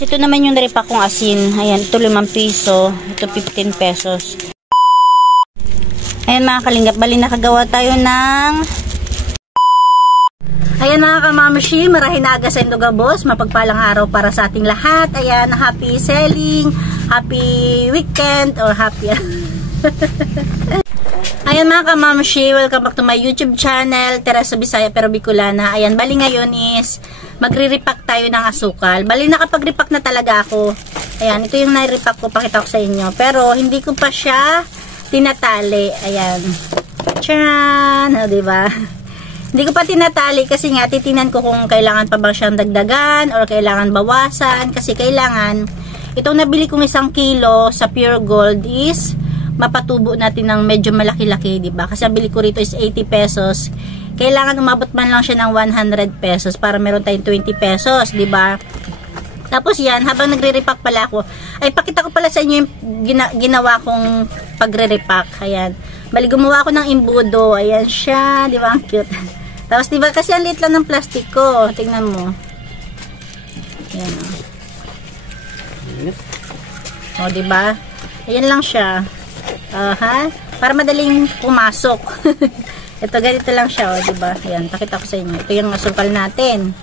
Ito naman yung naripak kong asin. Ayan, ito 5 piso. Ito 15 pesos. Ayan mga kalingap, bali nakagawa tayo ng... Ayan mga kamamashi, marahin na aga sa Indogabos. Mapagpalang araw para sa ating lahat. Ayan, happy selling, happy weekend, or happy... Ayan mga kamamashi, welcome back to my YouTube channel, Teresa Bisaya pero Bicolana. Ayan, bali ngayon is magre-repack tayo ng asukal. Bali nakapag-repack na talaga ako. Ayan, ito yung na-repack ko, pakita ko sa inyo. Pero hindi ko pa siya tinatali. Ayan. Tcharan! O, diba? Hindi ko pa tinatali kasi nga titingnan ko kung kailangan pa ba siyang dagdagan or kailangan bawasan. Kasi kailangan, itong nabili kong 1 kilo sa Pure Gold is mapatubo natin ng medyo malaki-laki, diba? Kasi nabili ko rito is 80 pesos. Kailangan umabot man lang siya ng 100 pesos para meron tayong 20 pesos, diba? Tapos yan, habang nagre-repack pala ako, ay pakita ko pala sa inyo yung ginawa kong pagre-repack. Ayan. Bali, gumawa ako ng imbudo. Ayan siya, diba? Ang cute. Tapos, diba? Kasi ang liit lang ng plastic ko. Tingnan mo. Ayan. O, diba? Ayan lang siya. Para madaling pumasok. Ito, ganito lang siya, o, diba? Ayan, pakita ko sa inyo. Ito yung asukal natin.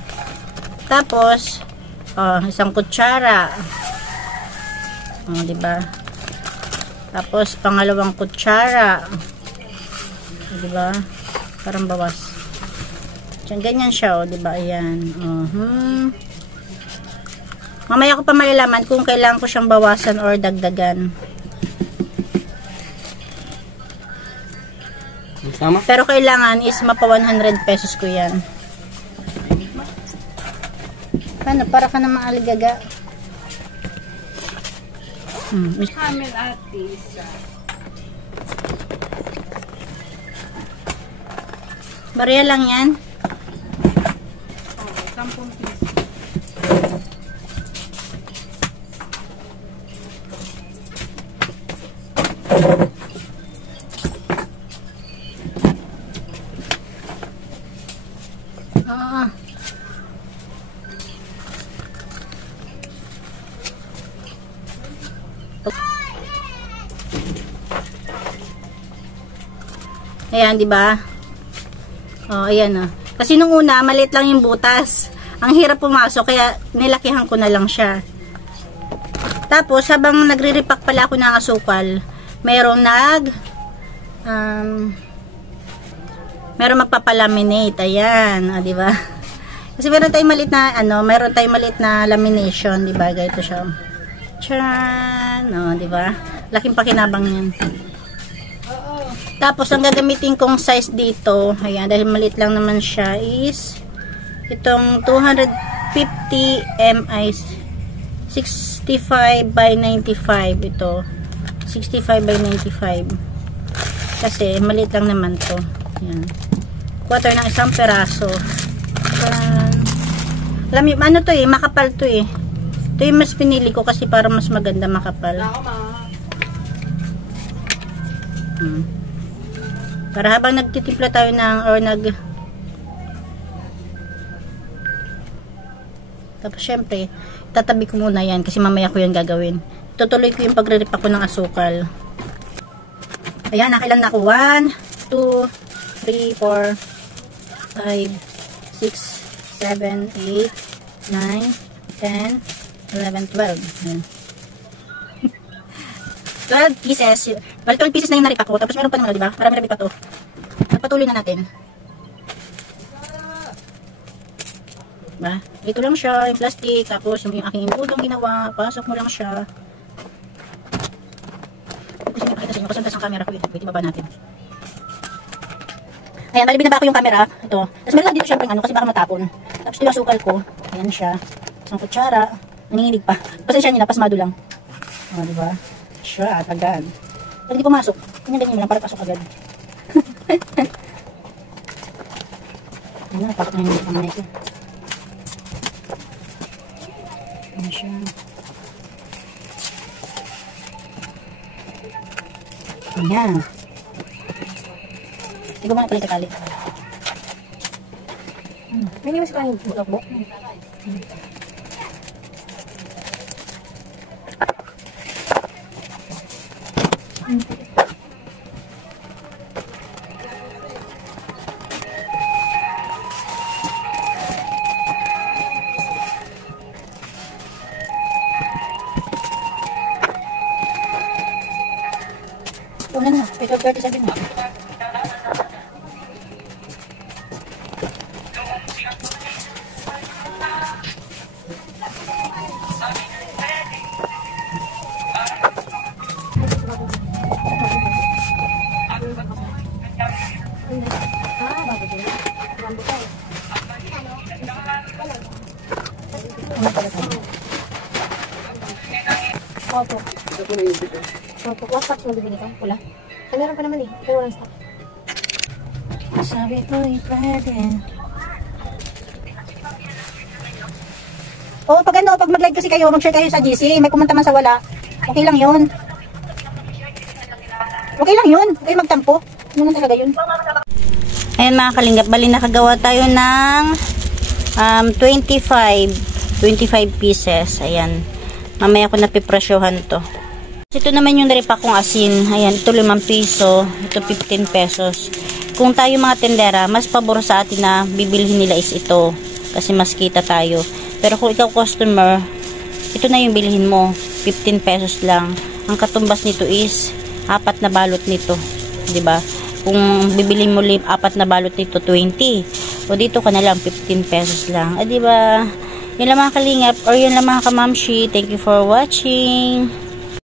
Tapos, 1 kutsara. O, diba? Tapos, pangalawang kutsara. O, diba? Parang bawas. Diyan, ganyan siya, o, diba? Ayan. Mamaya ko pa malalaman kung kailangan ko siyang bawasan or dagdagan. Pero kailangan is mapa 100 pesos ko yan. Paano? Para ka namang aligaga. Hamil atis. Barya lang yan? 10 piso. Ayan, di ba? Oh, ayan oh. Kasi nung una, maliit lang yung butas. Ang hirap pumasok, kaya nilakihan ko na lang siya. Tapos, habang nagre-repack pala ako ng asukal, merong magpapalaminate. Ayan, oh, di ba? Kasi meron tayong maliit na, meron tayong maliit na lamination, di ba? Ganito siya. Tcharan! Oh, di ba? Laking pakinabang yan. Tapos, ang gagamitin kong size dito, ayan, dahil maliit lang naman siya, is itong 250 mi 65 by 95 ito. 65 by 95. Kasi, maliit lang naman to. Ayan. Quarter ng 1 peraso. Alam mo, ano to makapal to Ito yung mas pinili ko kasi para mas maganda makapal. Para habang nagtitimpla tayo tapos syempre, tatabi ko muna yan kasi mamaya ko yan gagawin. Tutuloy ko yung pagre-repack ko ng asukal. Ayan, nakailan na ako. 1, 2, 3, 4, 5, 6, 7, 8, 9, 10, 11, 12. Ayan. 12 pieces. Bali 12 pieces na yung naripak ko. Tapos meron pa naman, diba? Marami-rami pa to. Patuloy na natin. Diba? Ito lang siya, yung plastic. Tapos yung aking impudong ginawa. Pasok mo lang siya. Kasi may pakita sa inyo. Kasi ang camera ko. Wait, ibaba natin. Ayan, bali binaba ko yung camera. Ito. Tapos meron lang dito syempre kasi baka matapon. Tapos ito yung asukal ko. Ayan siya. 1 kutsara. Nanginginig pa. Pasensya nyo na, pasmado lang. O, diba? Siya, agad. Pag hindi pumasok, ganyan mo lang para pasok agad. Ano, napakot na yung kamay ko. Ano siya? Ayan. Hindi ko muna pala kakali. May mas kain bukbok. Una na, 37 na. Opo. Opo, wapak mo bibili ka? Wala. Ay, meron pa naman eh. Pero walang stock. Sabi ko, pwede. Oo, pag ano, pag mag-live kasi kayo, mag-share kayo sa GC, may kumanta man sa wala, okay lang yun. Okay lang yun. Okay magtampo. Ano talaga yun. Ayan mga kalingap, bali nakagawa tayo ng 25 pieces. Ayan. Mamaya ko napipresyohan to. Ito naman yung naripa kong asin. Ayan, ito 5 piso. Ito 15 pesos. Kung tayo mga tendera, mas pabor sa atin na bibilhin nila is ito. Kasi mas kita tayo. Pero kung ikaw customer, ito na yung bilhin mo. 15 pesos lang. Ang katumbas nito is 4 na balot nito. 'Di ba? Kung bibilhin mo 4 na balot nito, 20. O dito ka na lang 15 pesos lang. 'Di ba? Yan lang mga kalingap or yan lang mga kamamshi. Thank you for watching.